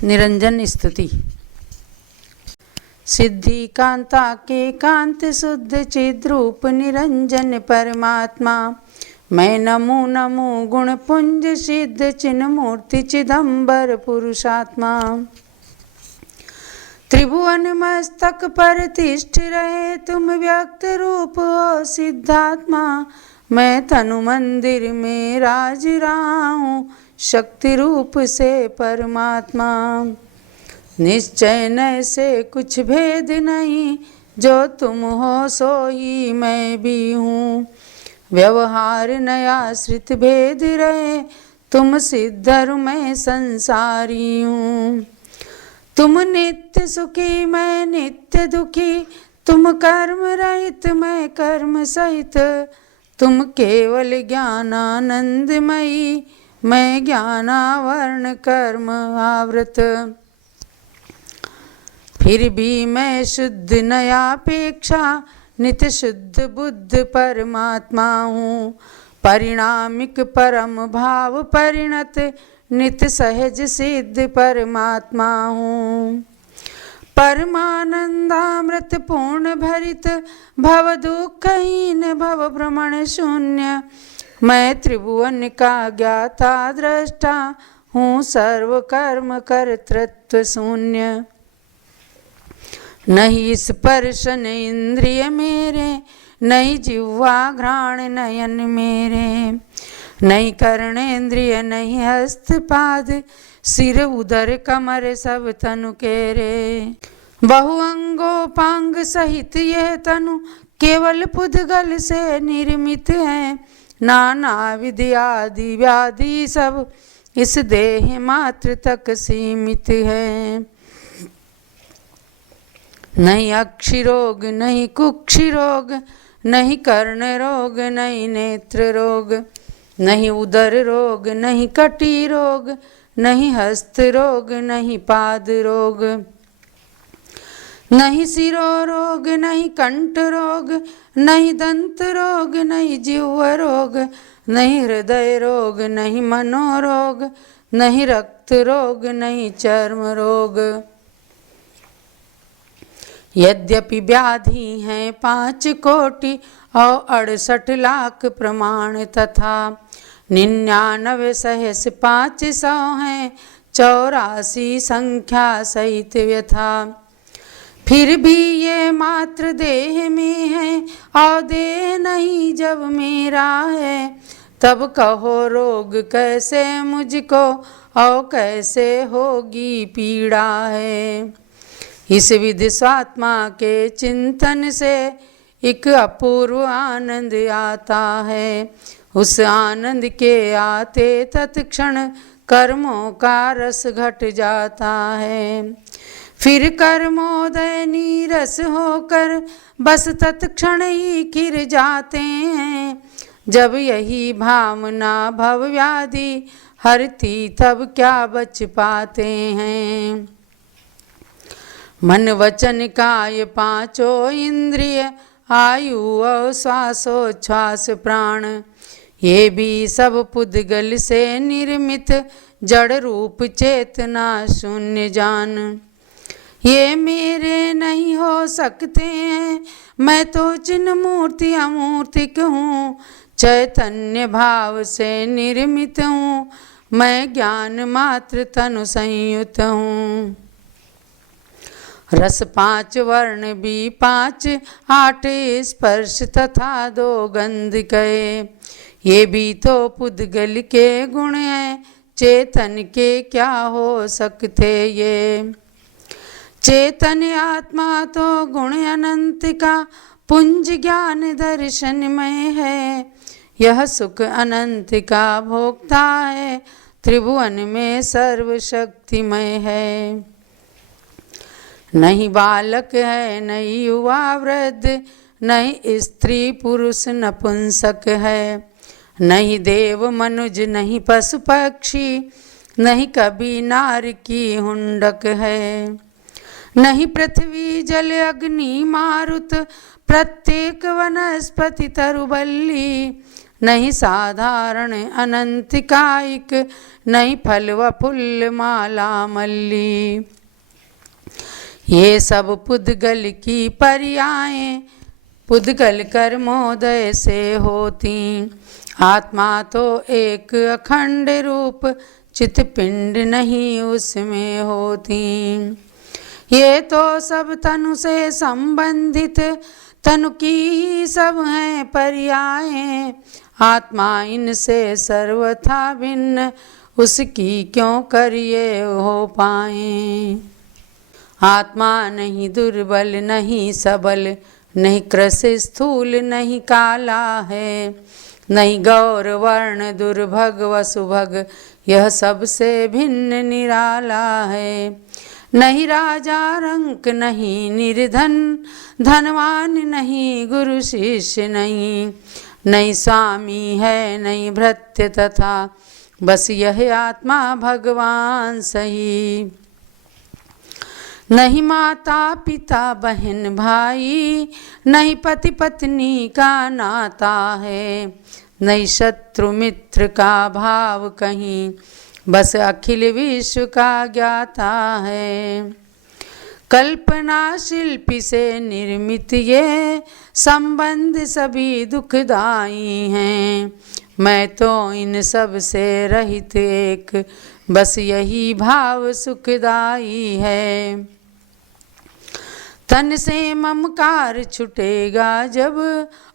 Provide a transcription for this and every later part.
निरंजन स्तुति। सिद्धि कांता के कांत शुद्ध चिद्रूप निरंजन परमात्मा, मैं नमो नमो गुण पुंज सिद्ध चिन्ह मूर्ति चिदंबर पुरुषात्मा। त्रिभुवन मस्तक पर तिष्ठ रहे तुम व्यक्त रूप हो सिद्धात्मा, मैं तनु मंदिर में राज रहा हूँ शक्ति रूप से परमात्मा। निश्चय न से कुछ भेद नहीं, जो तुम हो सो ही मैं भी हूँ। व्यवहार नयाश्रित भेद रहे, तुम सिद्धर मैं संसारी हूँ। तुम नित्य सुखी मैं नित्य दुखी, तुम कर्म रहित मैं कर्म सहित। तुम केवल ज्ञानानंदमयी, मैं ज्ञानावर्ण कर्म आवृत। फिर भी मैं शुद्ध नयापेक्षा नित्य शुद्ध बुद्ध परमात्मा हूँ। परिणामिक परम भाव परिणत नित्य सहज सिद्ध परमात्मा हूँ। परमानंदामृत पूर्ण भरित भव दुःखहीन भव भ्रमण शून्य, मैं त्रिभुवन का ज्ञाता दृष्टा हूँ सर्व कर्म कर्तृत्व शून्य। नहीं स्पर्शन इंद्रिय मेरे, नहीं जिह्वा घ्राण नयन मेरे, नहीं कर्णेन्द्रिय नहीं हस्त पाद, सिर उदर कमर सब तनु केरे। बहुअंगोपांग सहित यह तनु केवल पुद्गल से निर्मित है। नाना विद्यादि व्याधि सब इस देह मात्र तक सीमित है। नहीं अक्षि रोग नहीं कुक्षि रोग, नहीं कर्ण रोग नहीं नेत्र रोग, नहीं उदर रोग नहीं कटी रोग, नहीं हस्त रोग नहीं पाद रोग, नहीं सिरो रोग नहीं कंठ रोग, नहीं दंत रोग नहीं जिह्व रोग, नहीं हृदय रोग नहीं मनोरोग, नहीं रक्त रोग नहीं चर्म रोग। यद्यपि व्याधि हैं 5 कोटि और 68 लाख प्रमाण तथा, 99 सहस 500 हैं 84 संख्या सहित व्यथा। फिर भी ये मात्र देह में है और देह नहीं जब मेरा है, तब कहो रोग कैसे मुझको और कैसे होगी पीड़ा है। इस विधि स्वात्मा के चिंतन से एक अपूर्व आनंद आता है। उस आनंद के आते तत्क्षण कर्मों का रस घट जाता है। फिर कर्मोदय नीरस होकर बस तत्क्षण ही खिर जाते हैं। जब यही भावना भव व्याधि हरती तब क्या बच पाते हैं। मन वचन काय 5 इंद्रिय, आयु और श्वासोच्छ्वास प्राण, ये भी सब पुद्गल से निर्मित जड़ रूप चेतना शून्य जान। ये मेरे नहीं हो सकते हैं, मैं तो चिन्ह मूर्ति अमूर्तिक हूँ। चैतन्य भाव से निर्मित हूँ, मैं ज्ञान मात्र तनु संयुत हूँ। रस 5 वर्ण भी 5 8 स्पर्श तथा 2 गंध कहे, ये भी तो पुद्गल के गुण हैं। चेतन के क्या हो सकते ये। चैतन्य आत्मा तो गुण अनंत का पुंज ज्ञान दर्शनमय है। यह सुख अनंत का भोक्ता है, त्रिभुवन में सर्वशक्तिमय है। नहीं बालक है नहीं युवा वृद्ध, नहीं स्त्री पुरुष नपुंसक है, नहीं देव मनुज नहीं पशु पक्षी, नहीं कभी नार की हुंडक है। नहीं पृथ्वी जल अग्नि मारुत प्रत्येक वनस्पति तरुबल्ली, नहीं साधारण अनंत कायिक, नहीं फल व फूल माला मल्ली। ये सब पुद्गल की पर्यायें, पुद्गल कर्मोदय से होती। आत्मा तो एक अखंड रूप, चित पिंड नहीं उसमें होती। ये तो सब तनु से संबंधित, तनु की ही सब हैं पर्यायें। आत्मा इनसे सर्वथा भिन्न, उसकी क्यों करिए हो पाए। आत्मा नहीं दुर्बल नहीं सबल, नहीं कृश स्थूल नहीं काला है। नहीं गौर वर्ण दुर्भग व सुभग, यह सबसे भिन्न निराला है। नहीं राजा रंक नहीं निर्धन, धनवान नहीं गुरु शिष्य नहीं। नहीं स्वामी है नहीं भृत्य तथा, बस यह आत्मा भगवान सही। नहीं माता पिता बहन भाई, नहीं पति पत्नी का नाता है। नहीं शत्रु मित्र का भाव कहीं, बस अखिल विश्व का ज्ञाता है। कल्पना शिल्पी से निर्मित ये संबंध सभी दुखदाई हैं। मैं तो इन सब से रहित एक, बस यही भाव सुखदाई है। तन से ममकार छूटेगा जब,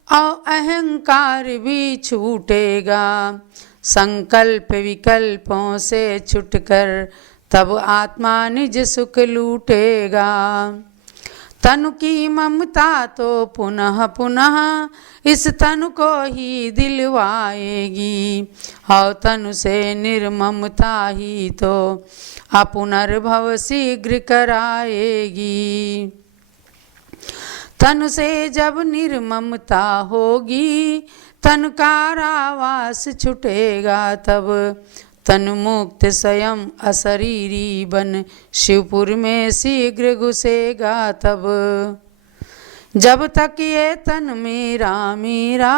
और अहंकार भी छूटेगा। संकल्प विकल्पों से छुटकर, तब आत्मा निज सुख लूटेगा। तनु की ममता तो पुनः पुनः इस तनु को ही दिलवाएगी, और तनु से निर्ममता ही तो अपुनर्भव शीघ्र कराएगी। तनु से जब निर्ममता होगी, तनु का आवास छुटेगा तब। तनु मुक्त स्वयं अशरीरी बन, शिवपुर में शीघ्र घुसेगा तब। जब तक ये तन मेरा मेरा,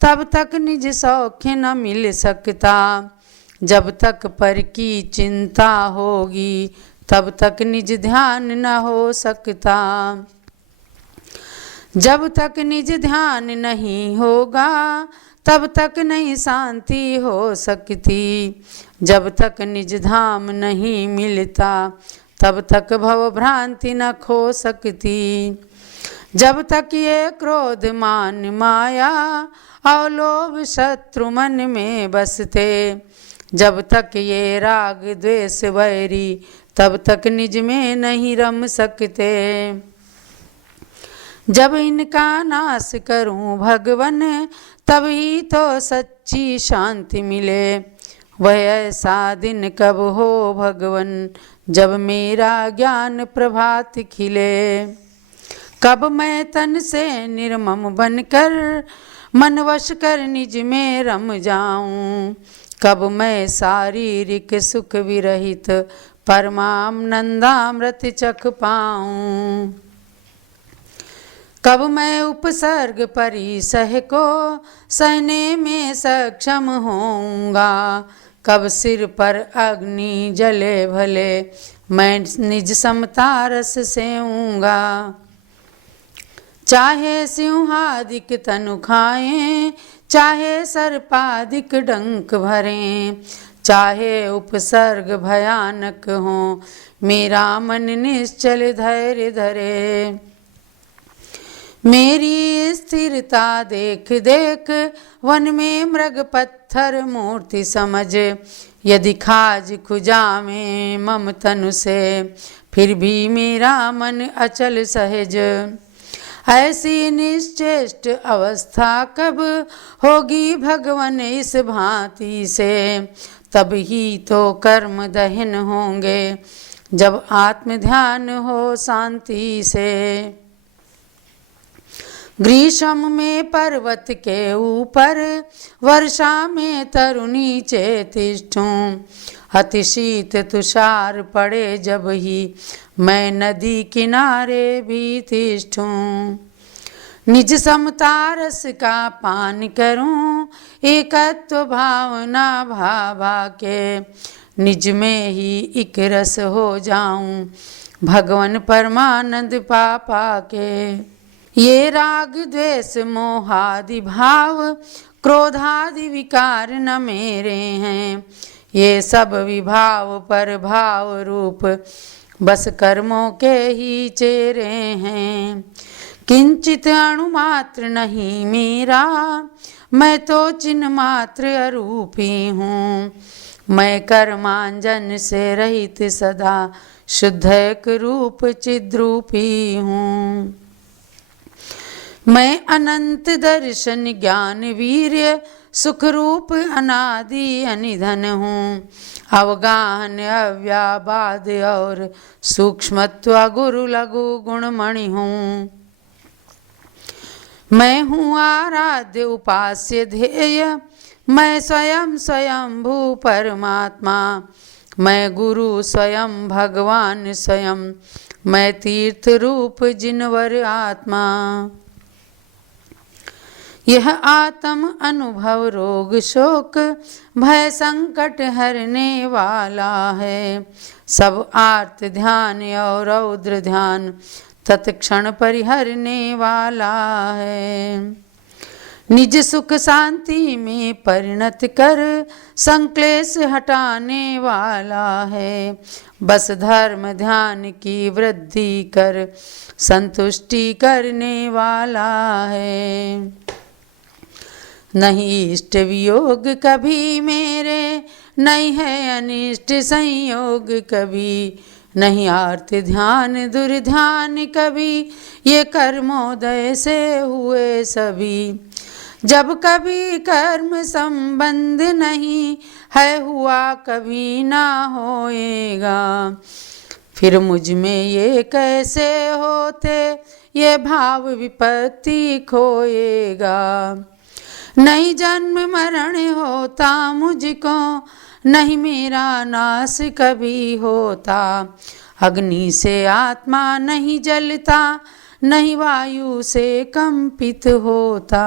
तब तक निज सौख्य न मिल सकता। जब तक पर की चिंता होगी, तब तक निज ध्यान न हो सकता। जब तक निज ध्यान नहीं होगा, तब तक नहीं शांति हो सकती। जब तक निज धाम नहीं मिलता, तब तक भव भ्रांति न खो सकती। जब तक ये क्रोध मान माया, और लोभ शत्रु मन में बसते। जब तक ये राग द्वेष वैरी, तब तक निज में नहीं रम सकते। जब इनका नाश करूं भगवन, तब ही तो सच्ची शांति मिले। वह ऐसा दिन कब हो भगवन, जब मेरा ज्ञान प्रभात खिले। कब मैं तन से निर्मम बनकर, मन वश कर निज में रम जाऊं। कब मैं शारीरिक सुख विरहित, परमानंदामृत चख पाऊं। कब मैं उपसर्ग परिसह को सहने में सक्षम होऊंगा। कब सिर पर अग्नि जले भले, मैं निज समता रस सेऊंगा। चाहे सिंहादिक तनु खाएं, चाहे सर्पादिक डंक भरें। चाहे उपसर्ग भयानक हो, मेरा मन निश्चल धैर्य धरे। मेरी स्थिरता देख देख, वन में मृग पत्थर मूर्ति समझ। यदि खाज खुजा में मम तनु से, फिर भी मेरा मन अचल सहज। ऐसी निश्चेष्ट अवस्था कब होगी भगवन इस भांति से। तब ही तो कर्म दहन होंगे, जब आत्म ध्यान हो शांति से। ग्रीष्म में पर्वत के ऊपर, वर्षा में तरु नीचे तिष्ठूं। अति शीत तुषार पड़े जब ही, मैं नदी किनारे भी तिष्ठूं। निज समता रस का पान करूं, एकत्व भावना भावा के, निज में ही एक रस हो जाऊं, भगवन परमानंद पा के। ये राग द्वेष मोहादि भाव, क्रोधादि विकार न मेरे हैं, ये सब विभाव पर भाव रूप, बस कर्मों के ही चेरे हैं। किंचित अणुमात्र नहीं मेरा, मैं तो चिन्ह मात्र अरूपी हूँ, मैं कर्मांजन से रहित सदा, शुद्ध एक रूप चिद्रूपी हूँ। मैं अनंत दर्शन ज्ञान वीर्य, सुख रूप अनादि अनिधन हूँ, अवगाहन अव्याबाद और सूक्ष्मत्व गुरु लघु गुणमणि हूँ। मैं हूँ आराध्य उपास्य ध्येय, मैं स्वयं स्वयंभू परमात्मा, मैं गुरु स्वयं भगवान स्वयं, मैं तीर्थ रूप जिनवर आत्मा। यह आत्म अनुभव रोग शोक भय संकट हरने वाला है, सब आर्त ध्यान और रौद्र ध्यान तत्क्षण परिहरने वाला है। निज सुख शांति में परिणत कर संक्लेश हटाने वाला है, बस धर्म ध्यान की वृद्धि कर संतुष्टि करने वाला है। नहीं इष्ट वियोग कभी मेरे, नहीं है अनिष्ट संयोग कभी, नहीं आर्त ध्यान दुर्ध्यान कभी, ये कर्मोदय से हुए सभी। जब कभी कर्म संबंध नहीं है हुआ कभी ना होएगा, फिर मुझ में ये कैसे होते ये भाव विपत्ति खोएगा। नहीं जन्म मरण होता मुझको, नहीं मेरा नाश कभी होता, अग्नि से आत्मा नहीं जलता, नहीं वायु से कंपित होता,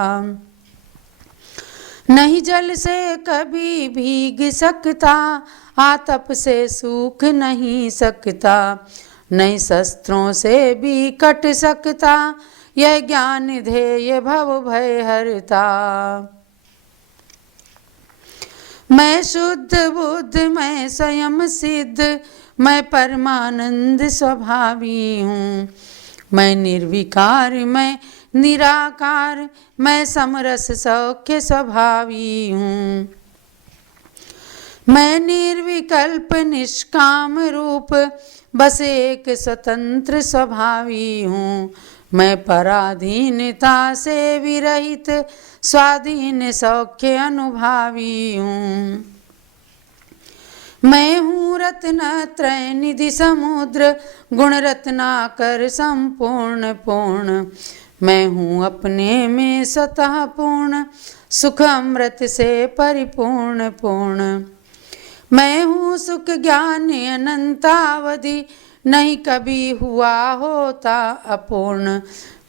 नहीं जल से कभी भीग सकता, आतप से सूख नहीं सकता, नहीं शस्त्रों से भी कट सकता, यह ज्ञान ध्येय भव भय हरता। मैं शुद्ध बुद्ध मैं स्वयं सिद्ध, मैं परमानंद स्वभावी हूँ, मैं निर्विकार मैं निराकार, मैं समरस सौख्य स्वभावी हूँ। मैं निर्विकल्प निष्काम रूप बस एक स्वतंत्र स्वभावी हूँ, मैं पराधीनता से विरहित स्वाधीन सौख्य अनुभावी हूँ। मैं हूँ रत्न त्रय निधि समुद्र, गुण रत्नाकर संपूर्ण पूर्ण, मैं हूँ अपने में स्वतः पूर्ण, सुख अमृत से परिपूर्ण पूर्ण। मैं हूँ सुख ज्ञान अनंतावधि, नहीं कभी हुआ होता अपूर्ण,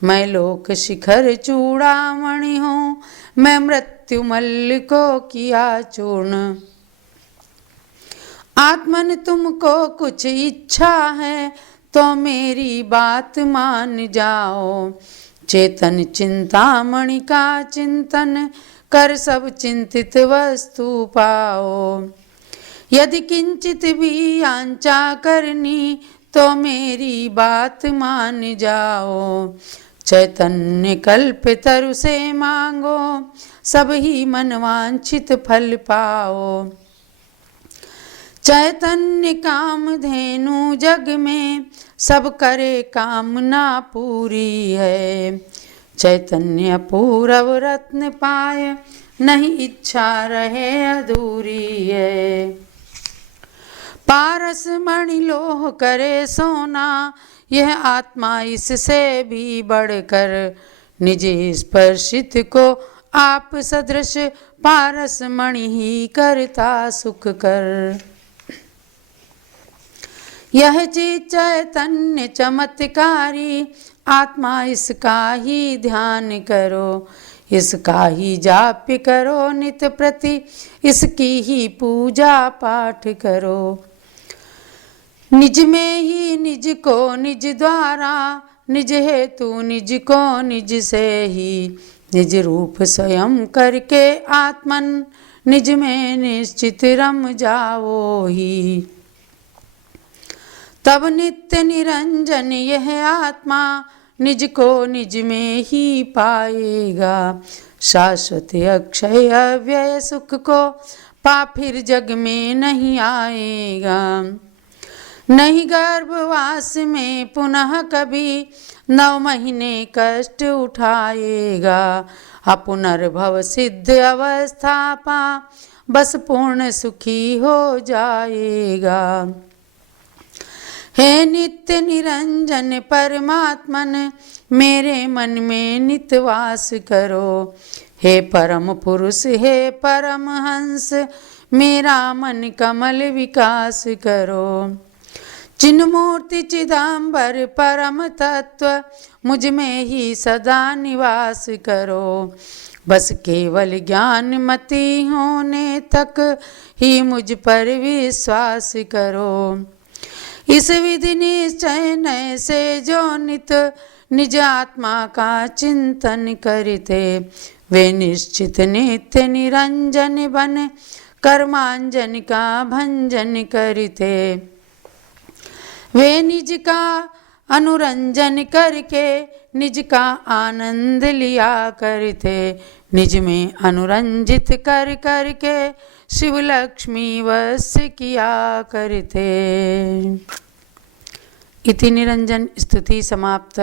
मैं लोक शिखर चूड़ामणि हूँ, मैं मृत्यु मल्ल को किया चूर्ण। आत्मन तुमको कुछ इच्छा है तो मेरी बात मान जाओ, चेतन चिंतामणि का चिंतन कर सब चिंतित वस्तु पाओ। यदि किंचित भी आंचा करनी तो मेरी बात मान जाओ, चैतन्य कल्प तरु से मांगो, सब ही मनवांछित फल पाओ। चैतन्य काम धेनु जग में, सब करे कामना पूरी है, चैतन्य पूरव रत्न पाए, नहीं इच्छा रहे अधूरी है। पारस मणि लोह करे सोना, यह आत्मा इससे भी बढ़कर, निज स्पर्शित को आप सदृश, पारस मणि ही करता सुख कर। यह चीज चैतन्य चमत्कारी, आत्मा इसका ही ध्यान करो, इसका ही जाप करो नित प्रति, इसकी ही पूजा पाठ करो। निज में ही निज को निज द्वारा, निज हेतु निज को निज से ही, निज रूप स्वयं करके आत्मन, निज में निश्चित रम जाओ ही। तब नित्य निरंजन यह आत्मा, निज को निज में ही पाएगा। शाश्वत अक्षय अव्यय सुख को पा फिर जग में नहीं आएगा। नहीं गर्भवास में पुनः कभी 9 महीने कष्ट उठाएगा। अपुनर्भव सिद्ध अवस्था पा बस पूर्ण सुखी हो जाएगा। हे नित्य निरंजन परमात्मन, मेरे मन में नित वास करो। हे परम पुरुष हे परम हंस, मेरा मन कमल विकास करो। चिन्मूर्ति चिदंबर परम तत्व, मुझ में ही सदा निवास करो। बस केवल ज्ञान मति होने तक ही मुझ पर विश्वास करो। इस विधि निश्चय नय से जो नित निज आत्मा का चिंतन करते, वे निश्चित नित्य निरंजन बन कर्मांजन का भंजन करते। वे निज का अनुरंजन करके निज का आनंद लिया करते। निज में अनुरंजित कर करके शिव लक्ष्मी वश किया करते। इति निरंजन स्तुति समाप्त।